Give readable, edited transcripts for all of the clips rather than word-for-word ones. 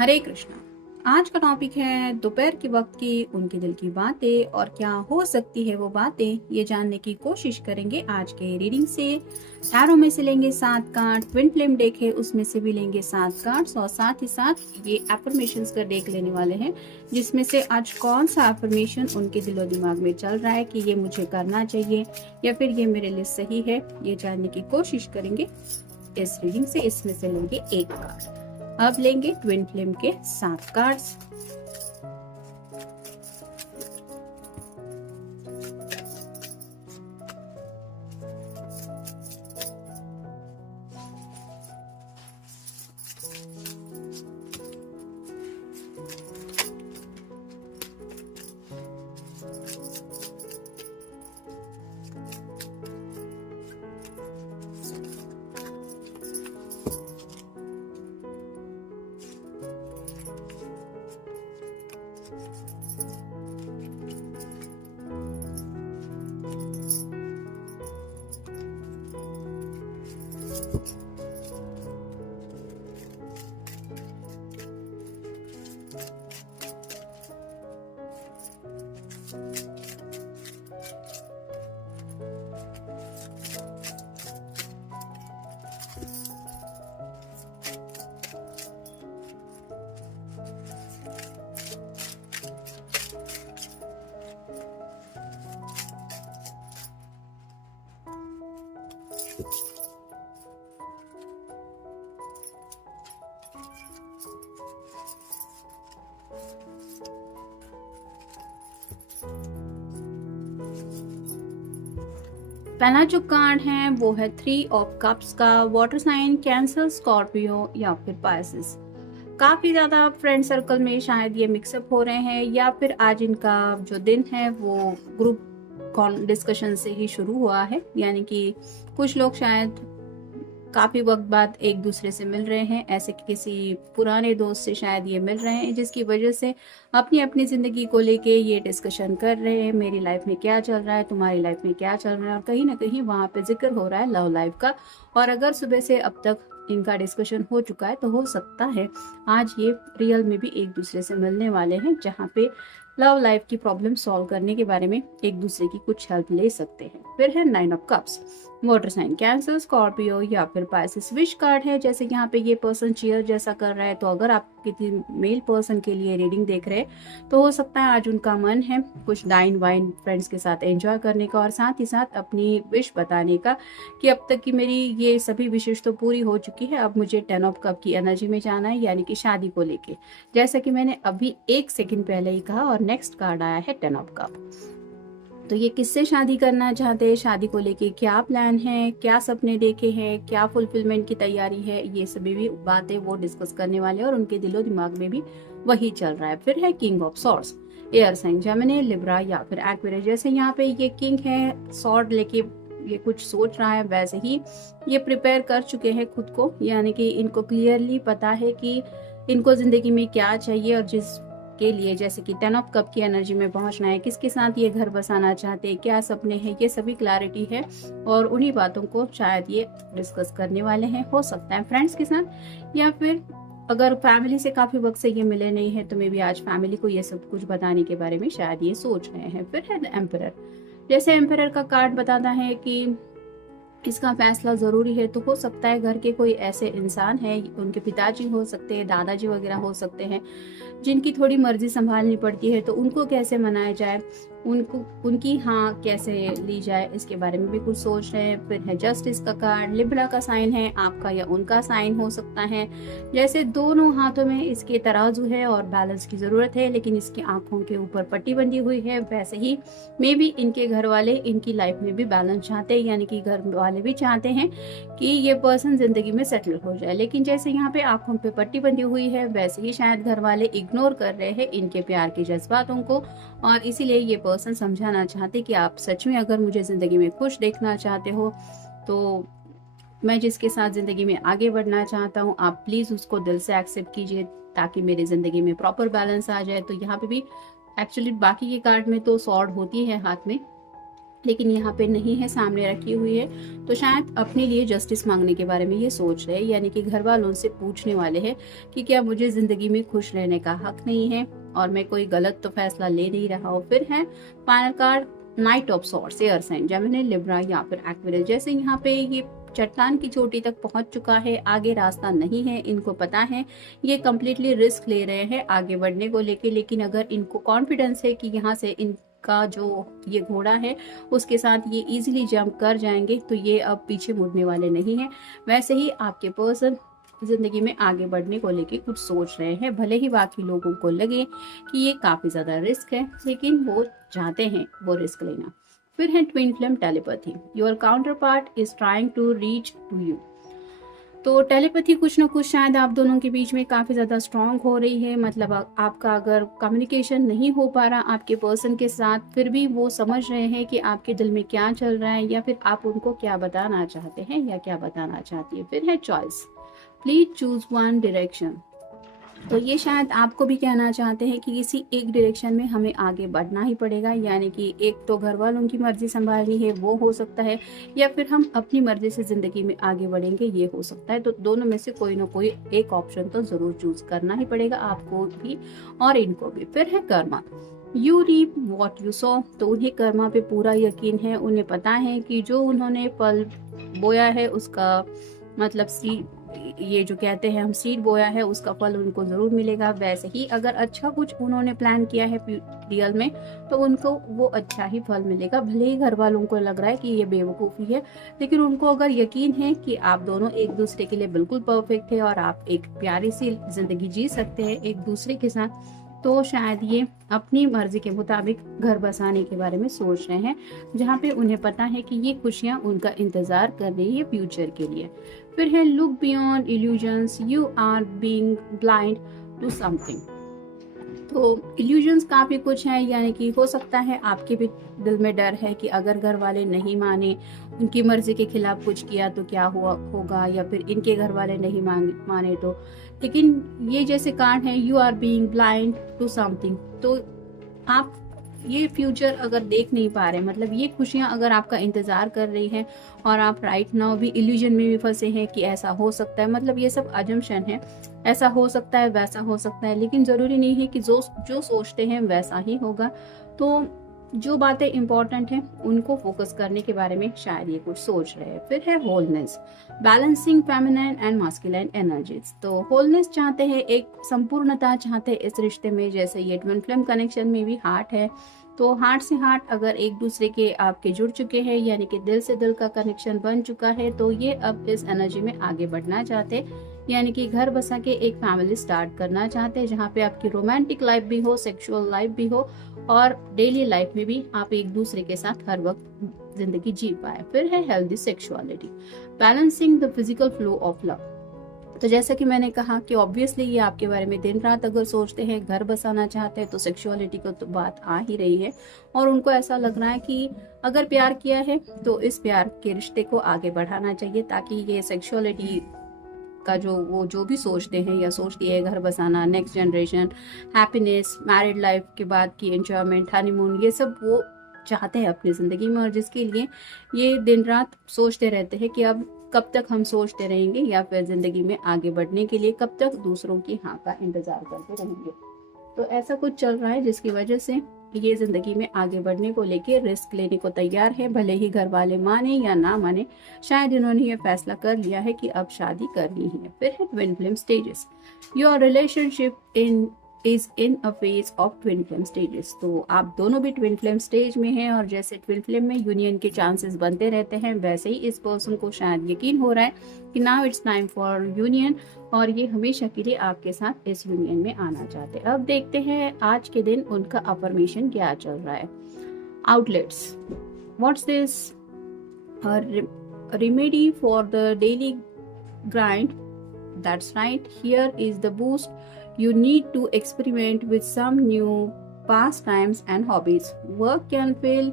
हरे कृष्णा। आज का टॉपिक है दोपहर के वक्त की उनके दिल की बातें और क्या हो सकती है वो बातें, ये जानने की कोशिश करेंगे आज के रीडिंग से। टैरो में से लेंगे 7 कार्ड, ट्विन फ्लेम डेक है उसमें से भी लेंगे 7 कार्ड्स और साथ ही साथ ये एफर्मेशंस का डेक लेने वाले हैं, जिसमें से आज कौन सा एफर्मेशन उनके दिलो दिमाग में चल रहा है कि ये मुझे करना चाहिए या फिर ये मेरे लिए सही है, ये जानने की कोशिश करेंगे इस रीडिंग से। इसमें से लेंगे एक कार्ड। अब लेंगे ट्विन फ्लेम के 7 कार्ड्स। पहला जो कार्ड है वो है 3 ऑफ कप्स का। वाटर साइन कैंसर, स्कॉर्पियो या फिर पाइसेस। काफी ज्यादा फ्रेंड सर्कल में शायद ये मिक्सअप हो रहे हैं या फिर आज इनका जो दिन है वो ग्रुप डिस्कशन से ही शुरू हुआ है, यानी कि कुछ लोग शायद काफी वक्त बाद एक दूसरे से मिल रहे हैं, ऐसे किसी पुराने दोस्त से शायद ये मिल रहे हैं, जिसकी वजह से अपनी अपनी जिंदगी को लेके ये डिस्कशन कर रहे हैं। मेरी लाइफ में क्या चल रहा है, तुम्हारी लाइफ में क्या चल रहा है, और कहीं ना कहीं वहां पे जिक्र हो रहा है लव लाइफ का। और अगर सुबह से अब तक इनका डिस्कशन हो चुका है तो हो सकता है आज ये रियल में भी एक दूसरे से मिलने वाले हैं, जहाँ पे लव लाइफ की प्रॉब्लम सॉल्व करने के बारे में एक दूसरे की कुछ हेल्प ले सकते हैं। फिर है 9 of cups. Water sign Cancer, Scorpio या फिर पाइसेस। विश कार्ड है, जैसे यहाँ पे ये पर्सन चीयर जैसा कर रहा है, तो अगर आप किसी मेल पर्सन के लिए रीडिंग देख रहे हैं तो हो सकता है आज उनका मन है कुछ डाइन वाइन फ्रेंड्स के साथ एंजॉय करने का और साथ ही साथ अपनी विश बताने का कि अब तक की मेरी ये सभी विशेष तो पूरी हो चुकी है, अब मुझे 10 ऑफ कप की एनर्जी में जाना है, यानी कि शादी को लेके, जैसा कि मैंने अभी 1 सेकंड पहले ही कहा। और नेक्स्ट कार्ड आया है 10 ऑफ कप। तो ये किससे शादी करना चाहते हैं, शादी को लेके क्या प्लान है, क्या सपने देखे हैं, क्या फुलफिलमेंट की तैयारी है, ये सभी भी बातें वो डिस्कस करने वाले हैं और उनके दिलो दिमाग में भी वही चल रहा है। फिर है king of swords. Air sign Gemini, Libra या फिर एक्वेरियस। जैसे यहाँ पे ये किंग है, सॉर्ड लेके ये कुछ सोच रहा है, वैसे ही ये प्रिपेयर कर चुके हैं खुद को, यानी कि इनको क्लियरली पता है कि इनको जिंदगी में क्या चाहिए और जिस के लिए, जैसे कि 10 ऑफ कप की एनर्जी में पहुंचना है, किसके साथ ये घर बसाना चाहते हैं, क्या सपने हैं, ये सभी क्लैरिटी है और उन्हीं बातों को शायद ये डिस्कस करने वाले हैं। हो सकता है फ्रेंड्स के साथ, या फिर अगर फैमिली से काफी वक्त से ये मिले नहीं है तो मे भी आज फैमिली को ये सब कुछ बताने के बारे में शायद ये सोच रहे हैं। फिर है एम्परर। जैसे एम्परर का कार्ड बताता है कि इसका फैसला जरूरी है, तो हो सकता है घर के कोई ऐसे इंसान है, उनके पिताजी हो सकते हैं, दादाजी वगैरह हो सकते हैं, जिनकी थोड़ी मर्जी संभालनी पड़ती है, तो उनको कैसे मनाया जाए, उनको उनकी हाँ कैसे ली जाए, इसके बारे में भी कुछ सोच रहे हैं। फिर है जस्टिस का कार्ड। लिब्रा का साइन है, आपका या उनका साइन हो सकता है। जैसे दोनों हाथों में इसके तराजू है और बैलेंस की जरूरत है, लेकिन इसकी आंखों के ऊपर पट्टी बंधी हुई है, वैसे ही मे भी इनके घर वाले इनकी लाइफ में भी बैलेंस चाहते हैं, यानी कि घर वाले भी चाहते हैं कि ये पर्सन जिंदगी में सेटल हो जाए, लेकिन जैसे यहाँ पे आंखों पे पट्टी बंधी हुई है, वैसे ही शायद घर वाले इग्नोर कर रहे हैं इनके प्यार के जज्बातों को, और इसीलिए ये पर्सन समझाना चाहते कि आप सच में अगर मुझे जिंदगी में खुश देखना चाहते हो, तो मैं जिसके साथ जिंदगी में आगे बढ़ना चाहता हूँ, आप प्लीज उसको दिल से एक्सेप्ट कीजिए ताकि मेरी जिंदगी में प्रॉपर बैलेंस आ जाए। तो यहाँ पे भी एक्चुअली बाकी के कार्ड में तो सॉर्ड होती है हाथ में, लेकिन यहाँ पे नहीं है, सामने रखी हुई है। तो शायद अपने लिए जस्टिस मांगने के बारे में ये सोच रहे हैं, यानी कि घर वालों से पूछने वाले हैं कि क्या मुझे जिंदगी में खुश रहने का हक नहीं है और मैं कोई गलत तो फैसला ले नहीं रहा हूँ। फिर है final card knight of swords, air sign, Gemini, Libra या फिर एक्वेरियस। जैसे यहाँ पे ये चट्टान की चोटी तक पहुंच चुका है, आगे रास्ता नहीं है, इनको पता है, ये कम्प्लीटली रिस्क ले रहे हैं आगे बढ़ने को लेके। लेकिन अगर इनको कॉन्फिडेंस है कि यहाँ से इनका जो ये घोड़ा है उसके साथ ये इजीली जंप कर जाएंगे, तो ये अब पीछे मुड़ने वाले नहीं हैं। वैसे ही आपके पर्सन जिंदगी में आगे बढ़ने को लेके कुछ सोच रहे हैं, भले ही बाकी लोगों को लगे कि ये काफी ज्यादा रिस्क है, लेकिन वो चाहते हैं वो रिस्क लेना। फिर है twin flame telepathy, your counterpart is trying to reach to you. तो टेलीपैथी कुछ ना कुछ शायद आप दोनों के बीच में काफी ज्यादा स्ट्रांग हो रही है। मतलब आपका अगर कम्युनिकेशन नहीं हो पा रहा आपके पर्सन के साथ, फिर भी वो समझ रहे हैं कि आपके दिल में क्या चल रहा है या फिर आप उनको क्या बताना चाहते हैं या क्या बताना चाहती है। फिर है choice, please choose one direction. तो ये शायद आपको भी कहना चाहते हैं कि किसी एक डायरेक्शन में हमें आगे बढ़ना ही पड़ेगा, यानी कि एक तो घर वालों की मर्जी संभालनी है, वो हो सकता है, या फिर हम अपनी मर्जी से जिंदगी में आगे बढ़ेंगे, ये हो सकता है। तो दोनों में से कोई ना कोई एक ऑप्शन तो जरूर चूज करना ही पड़ेगा आपको भी और इनको भी। फिर है karma, you reap what you sow. तो उन्हें कर्मा पे पूरा यकीन है, उन्हें पता है कि जो उन्होंने फल बोया है उसका मतलब ये जो कहते हैं हम सीड बोया है उसका फल उनको जरूर मिलेगा। वैसे ही अगर अच्छा कुछ उन्होंने प्लान किया है रियल में तो उनको वो अच्छा ही फल मिलेगा। भले ही घर वालों को लग रहा है कि ये बेवकूफ़ी है, लेकिन उनको अगर यकीन है कि आप दोनों एक दूसरे के लिए बिल्कुल परफेक्ट है और आप एक प्यारी सी जिंदगी जी सकते हैं एक दूसरे के साथ, तो शायद ये अपनी मर्जी के मुताबिक घर बसाने के बारे में सोच रहे हैं, जहाँ पे उन्हें पता है कि ये खुशियाँ उनका इंतजार कर रही है फ्यूचर के लिए। फिर है look beyond illusions, you are being blind to something. तो इल्यूजन्स काफ़ी कुछ है, यानी कि हो सकता है आपके भी दिल में डर है कि अगर घर वाले नहीं माने, उनकी मर्जी के खिलाफ कुछ किया तो क्या हुआ होगा, या फिर इनके घर वाले नहीं माने तो। लेकिन ये जैसे कार्ड है you are being blind to something, तो आप ये फ्यूचर अगर देख नहीं पा रहे, मतलब ये खुशियां अगर आपका इंतजार कर रही हैं और आप राइट नाउ भी इल्यूजन में भी फंसे हैं कि ऐसा हो सकता है, मतलब ये सब अजम्पशन है, ऐसा हो सकता है वैसा हो सकता है, लेकिन जरूरी नहीं है कि जो सोचते हैं वैसा ही होगा। तो जो बातें इंपॉर्टेंट हैं उनको फोकस करने के बारे में शायद ये कुछ सोच रहे हैं। फिर है wholeness, balancing feminine and masculine energies. तो होलनेस चाहते हैं, एक संपूर्णता चाहते हैं इस रिश्ते में। जैसे ये ट्विन फ्लेम कनेक्शन में भी हार्ट है, तो हार्ट से हार्ट अगर एक दूसरे के आपके जुड़ चुके हैं, यानी कि दिल से दिल का कनेक्शन बन चुका है, तो ये अब इस एनर्जी में आगे बढ़ना चाहते, यानी कि घर बसा के एक फैमिली स्टार्ट करना चाहते हैं, जहाँ पे आपकी रोमांटिक लाइफ भी हो, सेक्सुअल लाइफ भी हो और डेली लाइफ में भी आप एक दूसरे के साथ हर वक्त जिंदगी जी पाए। फिर है healthy sexuality, balancing the physical flow of love. तो जैसा कि मैंने कहा कि ऑब्वियसली ये आपके बारे में दिन रात अगर सोचते हैं, घर बसाना चाहते हैं, तो सेक्सुअलिटी को तो बात आ ही रही है और उनको ऐसा लग रहा है कि अगर प्यार किया है तो इस प्यार के रिश्ते को आगे बढ़ाना चाहिए, ताकि ये सेक्सुअलिटी का वो जो भी सोचते हैं या सोचती है, घर बसाना, next generation, happiness, married life के बाद की एंजॉयमेंट, हनीमून, ये सब वो चाहते हैं अपनी ज़िंदगी में, और जिसके लिए ये दिन रात सोचते रहते हैं कि अब कब तक हम सोचते रहेंगे या फिर ज़िंदगी में आगे बढ़ने के लिए कब तक दूसरों की हाँ का इंतज़ार करते रहेंगे। तो ऐसा कुछ चल रहा है जिसकी वजह से ये ज़िंदगी में आगे बढ़ने को लेके रिस्क लेने को तैयार है, भले ही घर वाले माने या ना माने। शायद इन्होंने ये फैसला कर लिया है कि अब शादी करनी ही है। फिर है twin flame stages, your relationship is in a phase of twin flame stages. तो आप दोनों भी ट्विन फ्लेम स्टेज में हैं, और जैसे ट्विन फ्लेम में यूनियन के चांसेस बनते रहते हैं, वैसे ही इस पर्सन को शायद यकीन हो रहा है कि now it's time for union, और ये हमेशा के लिए आपके साथ इस यूनियन में आना चाहते हैं। अब देखते हैं आज के दिन उनका अफर्मेशन क्या चल रहा है। Outlets, what's this remedy for the daily grind, that's right, here is the boost, you need to experiment with some new pastimes and hobbies. Work can feel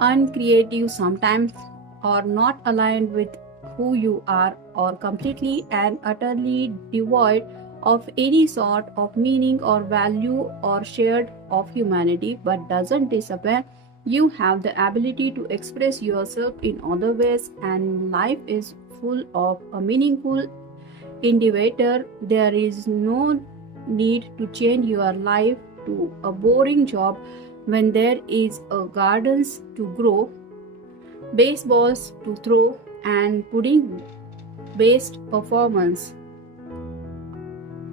uncreative sometimes, or not aligned with who you are, or completely and utterly devoid of any sort of meaning or value or shared of humanity, but doesn't disappear You have the ability to express yourself in other ways, and life is full of a meaningful indicator. There is no need to change your life to a boring job when there is a gardens to grow, baseballs to throw, and pudding based performance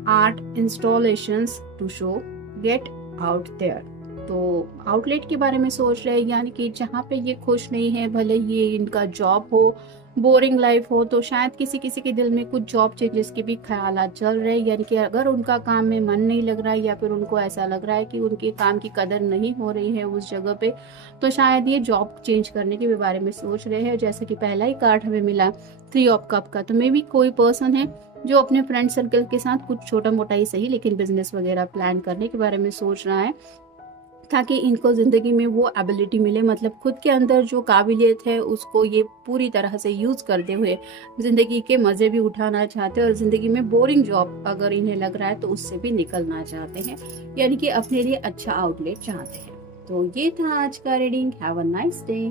art installations to show. Get out there. तो outlet के बारे में सोच रहे हैं, यानी कि जहाँ पे ये खुश नहीं है, भले ये इनका जॉब हो, बोरिंग लाइफ हो, तो शायद किसी किसी के दिल में कुछ जॉब चेंजेस के भी ख्यालात चल रहे हैं। यानी कि अगर उनका काम में मन नहीं लग रहा है या फिर उनको ऐसा लग रहा है कि उनके काम की कदर नहीं हो रही है उस जगह पे, तो शायद ये जॉब चेंज करने के बारे में सोच रहे हैं। जैसे कि पहला ही कार्ड हमें मिला 3 ऑफ कप का, तो मे भी कोई पर्सन है जो अपने फ्रेंड सर्कल के साथ कुछ छोटा मोटा ही सही लेकिन बिजनेस वगैरह प्लान करने के बारे में सोच रहा है, ताकि इनको ज़िंदगी में वो एबिलिटी मिले, मतलब खुद के अंदर जो काबिलियत है उसको ये पूरी तरह से यूज़ करते हुए ज़िंदगी के मज़े भी उठाना चाहते हैं, और ज़िंदगी में बोरिंग जॉब अगर इन्हें लग रहा है तो उससे भी निकलना चाहते हैं, यानी कि अपने लिए अच्छा आउटलेट चाहते हैं। तो ये था आज का reading. Have a nice day.